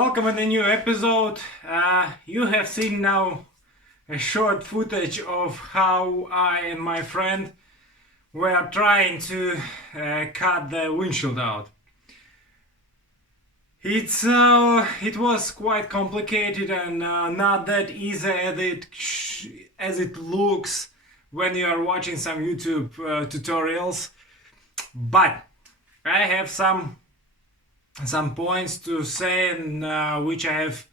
Welcome in the new episode. You have seen now a short footage of how I and my friend were trying to cut the windshield out. It was quite complicated and not that easy as it looks when you are watching some YouTube tutorials. But I have some points to say and which I have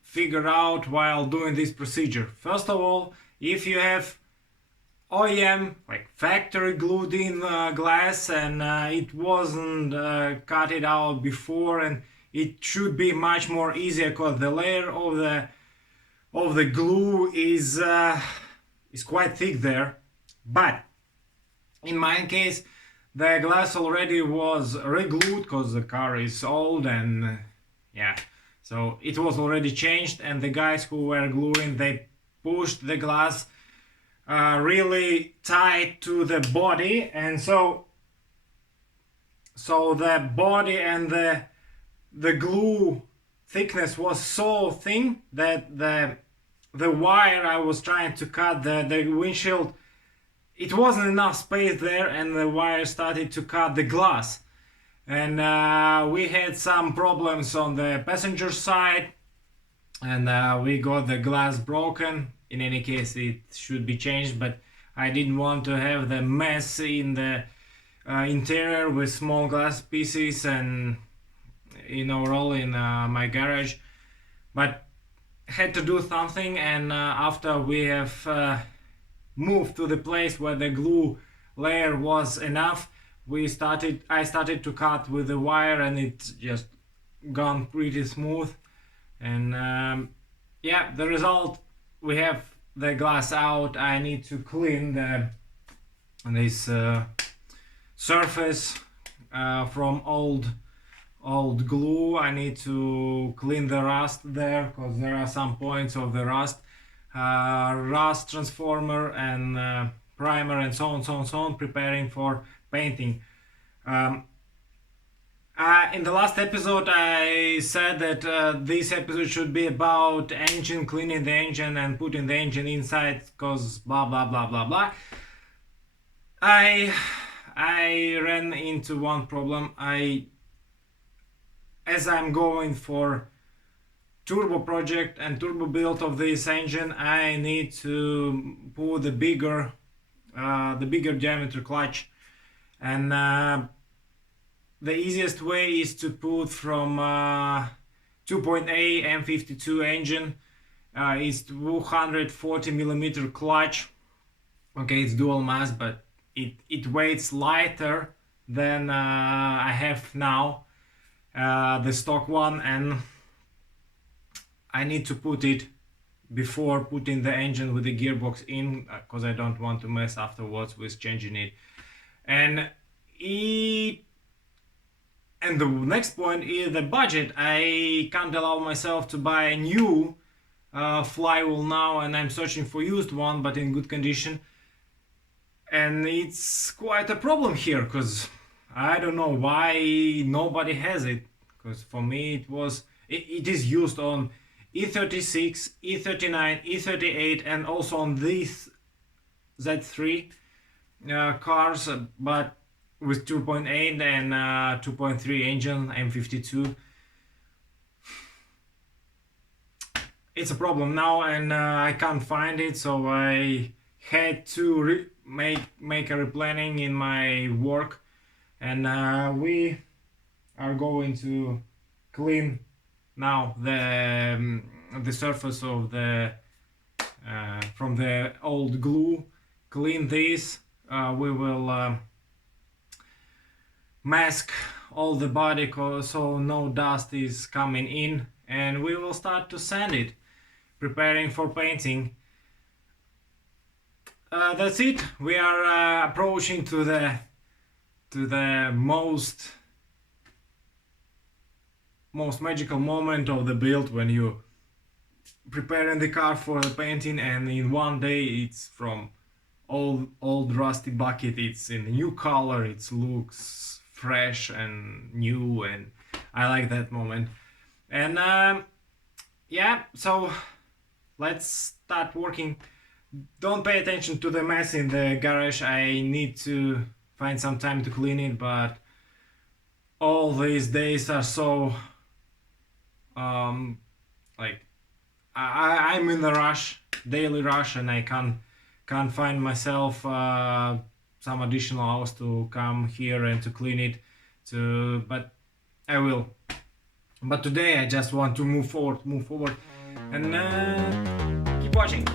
figured out while doing this procedure. First of all, if you have OEM factory glued in glass and it wasn't cut it out before, and it should be much more easier because the layer of the glue is quite thick there. But in my case, the glass already was re-glued because the car is old and so it was already changed, and the guys who were gluing, they pushed the glass really tight to the body, and so the body and the glue thickness was so thin that the wire I was trying to cut the windshield, it wasn't enough space there, and the wire started to cut the glass. And we had some problems on the passenger side, and we got the glass broken. In any case, it should be changed, but I didn't want to have the mess in the interior with small glass pieces and roll in my garage. But had to do something, and after we have moved to the place where the glue layer was enough, I started to cut with the wire, and it's just gone pretty smooth. And the result, we have the glass out. I need to clean this surface from old glue. I need to clean the rust there because there are some points of the rust transformer and primer and so on, preparing for painting. In the last episode I said that this episode should be about engine, cleaning the engine and putting the engine inside, because blah blah blah blah blah. I ran into one problem. As I'm going for turbo project and turbo build of this engine, I need to put the bigger diameter clutch, and the easiest way is to put from 2.8 M52 engine. It's 240 millimeter clutch. Okay, it's dual mass, but it weighs lighter than I have now, the stock one, and I need to put it before putting the engine with the gearbox in, because I don't want to mess afterwards with changing it. And the next point is the budget. I can't allow myself to buy a new flywheel now, and I'm searching for used one but in good condition. And it's quite a problem here, because I don't know why nobody has it, because for me it is used on E36, E39, E38, and also on these Z3 cars, but with 2.8 and 2.3 engine M52. It's a problem now, and I can't find it, so I had to make a replanning in my work, and we are going to clean now the surface of the from the old glue. Clean this. We will mask all the body so no dust is coming in, and we will start to sand it, preparing for painting. That's it. We are approaching to the most magical moment of the build, when you preparing the car for the painting, and in one day it's from old rusty bucket, it's in a new color, it looks fresh and new, and I like that moment. And yeah, so let's start working. Don't pay attention to the mess in the garage. I need to find some time to clean it, but all these days are so like I'm in a rush, daily rush, and I can't find myself some additional hours to come here and to clean it. But I will. But today I just want to move forward, and keep watching.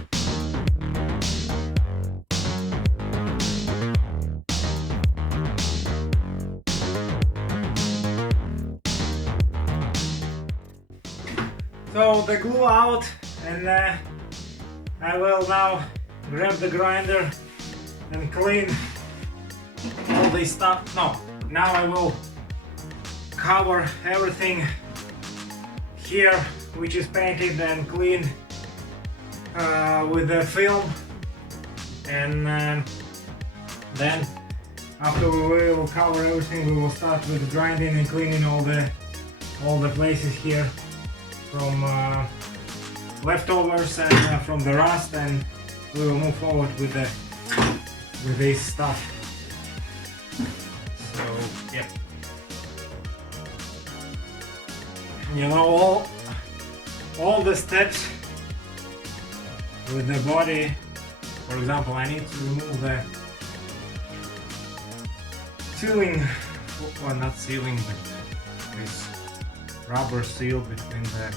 So the glue out, and I will now grab the grinder and clean all this stuff. No, now I will cover everything here which is painted and clean with the film, and then after we will cover everything, we will start with grinding and cleaning all the places here from leftovers and from the rust, and we will move forward with this stuff. So yeah, you know, all the steps with the body. For example, I need to remove the sealing, or not sealing, but this rubber seal between the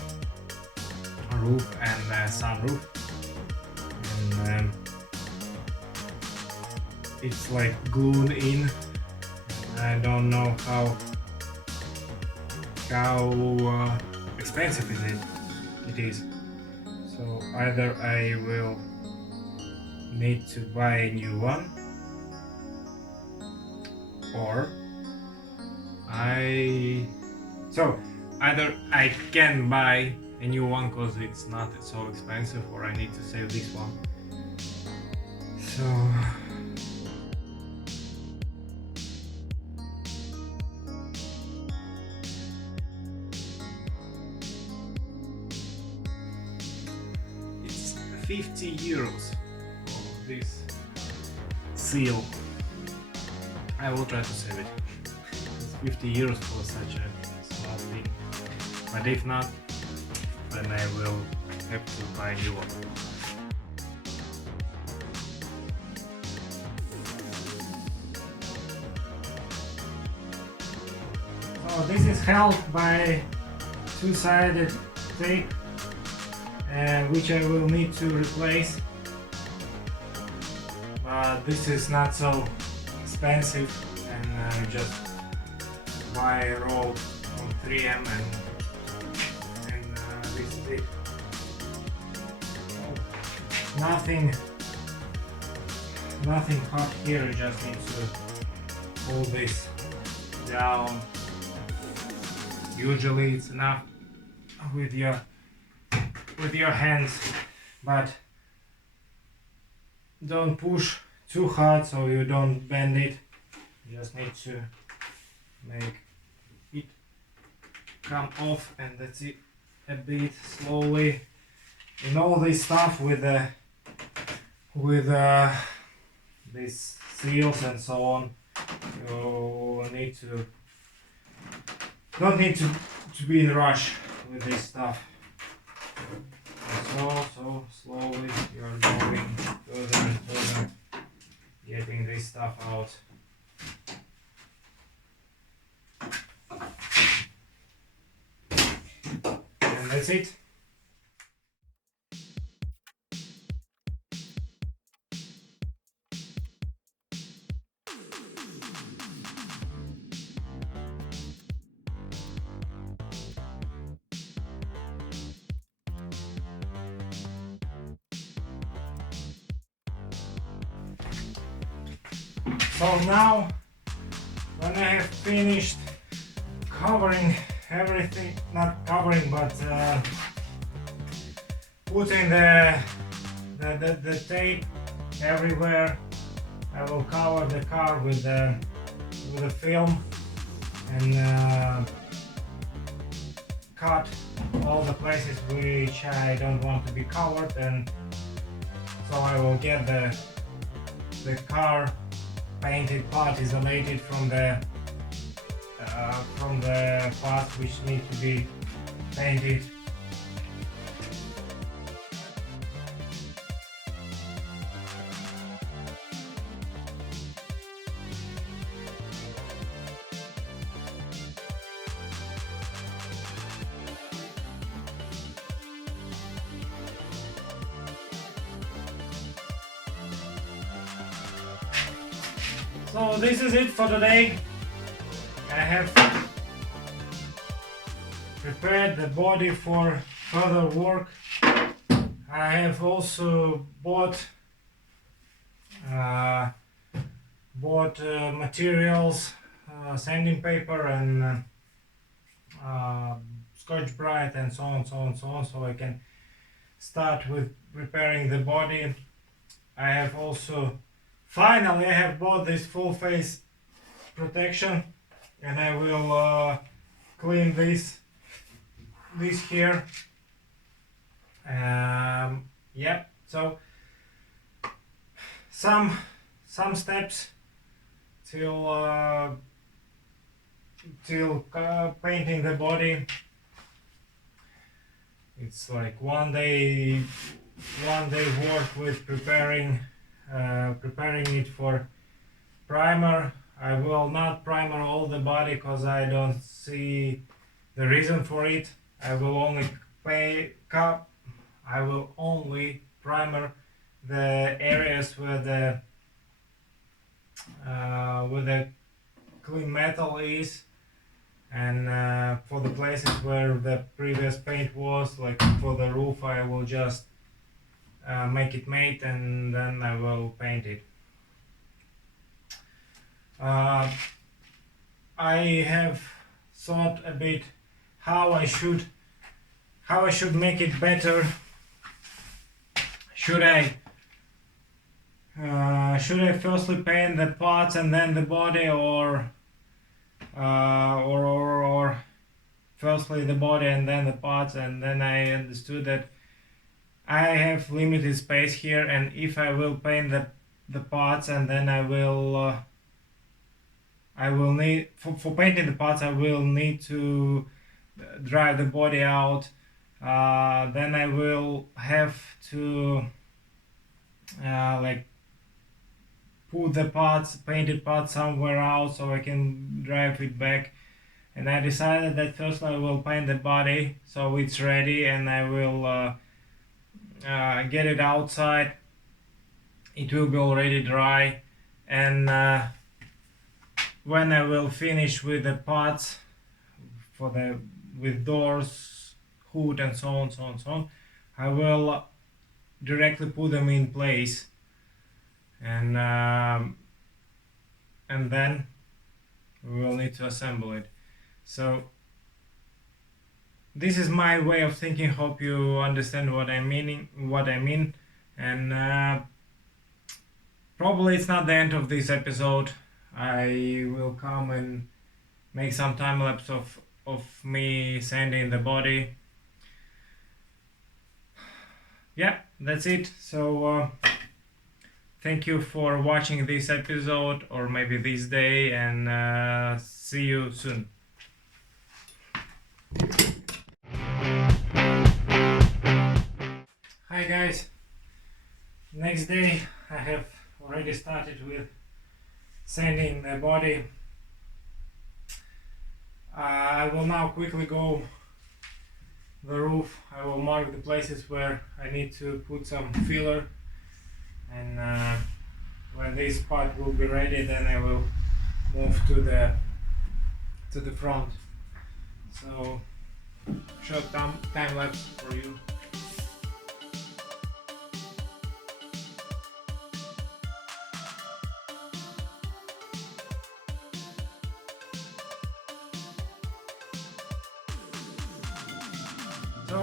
roof and the sunroof, and it's like glued in. I don't know how expensive it is. So either I will need to buy a new one, or either I can buy a new one because it's not so expensive, or I need to save this one. So it's 50 euros for this seal. I will try to save it. It's 50 euros for such a small thing, but if not, then I will have to buy a new one. So this is held by two-sided tape, which I will need to replace. But this is not so expensive, and just buy a roll from 3M, and this is it. Nothing hot here. You just need to hold this down. Usually it's enough with your hands, but don't push too hard so you don't bend it. You just need to make it come off, and that's it, a bit slowly. And all this stuff with these seals and so on, you don't need to be in a rush with this stuff. So slowly you are going further and further, getting this stuff out. And that's it. So now, when I have finished covering everything, not covering, but putting the tape everywhere, I will cover the car with the film, and cut all the places which I don't want to be covered, and so I will get the car painted part isolated from the parts which need to be painted. So this is it for today. I have prepared the body for further work. I have also bought materials, sanding paper and Scotch Brite and so on, so I can start with preparing the body. I have also finally I have bought this full face protection, and I will clean this here. Yep, so some steps till painting the body. It's like one day work with preparing it for primer. I will not primer all the body because I don't see the reason for it. I will only primer the areas where the clean metal is, and for the places where the previous paint was, like for the roof, I will just make it matte and then I will paint it. I have thought a bit how I should make it better. Should I firstly paint the parts and then the body, or firstly the body and then the parts? And then I understood that I have limited space here, and if I will paint the parts and then I will need for painting the parts I will need to drive the body out. Then I will have to like put the painted parts somewhere else so I can drive it back. And I decided that first I will paint the body so it's ready, and I will get it outside. It will be already dry, and when I will finish with the parts with doors, hood and so on, I will directly put them in place, and then we will need to assemble it. So this is my way of thinking. Hope you understand what I mean. And probably it's not the end of this episode. I will come and make some time lapse of me sanding the body. Yeah, that's it. So thank you for watching this episode, or maybe this day, and see you soon. Hi guys, next day I have already started with sanding the body. I will now quickly go the roof. I will mark the places where I need to put some filler, and when this part will be ready, then I will move to the front. So short time lapse for you. So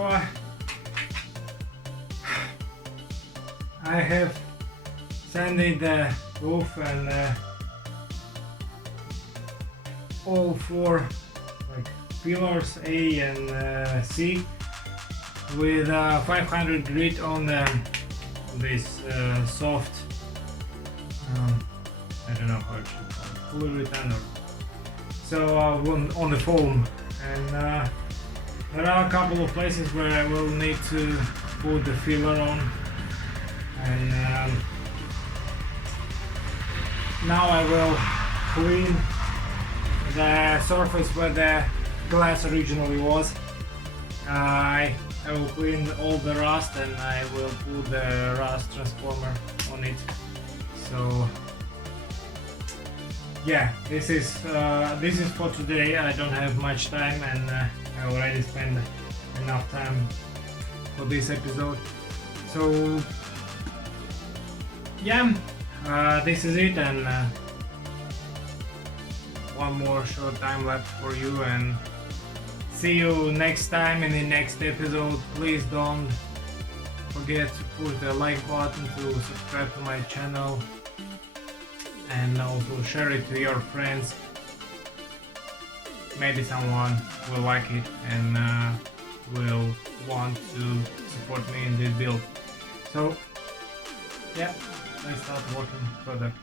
I have sanded the roof and all four, like pillars A and C with 500 grit on this soft, I don't know how it should call it, polyurethane, so on the foam, and there are a couple of places where I will need to put the filler on, and now I will clean the surface where the glass originally was. I will clean all the rust, and I will put the rust transformer on it. So yeah, this is for today. I don't have much time, and I already spent enough time for this episode. So yeah, this is it, and one more short time lapse for you, and see you next time in the next episode. Please don't forget to push the like button to subscribe to my channel, and also share it to your friends. Maybe someone will like it and will want to support me in this build. So yeah, let's start working further.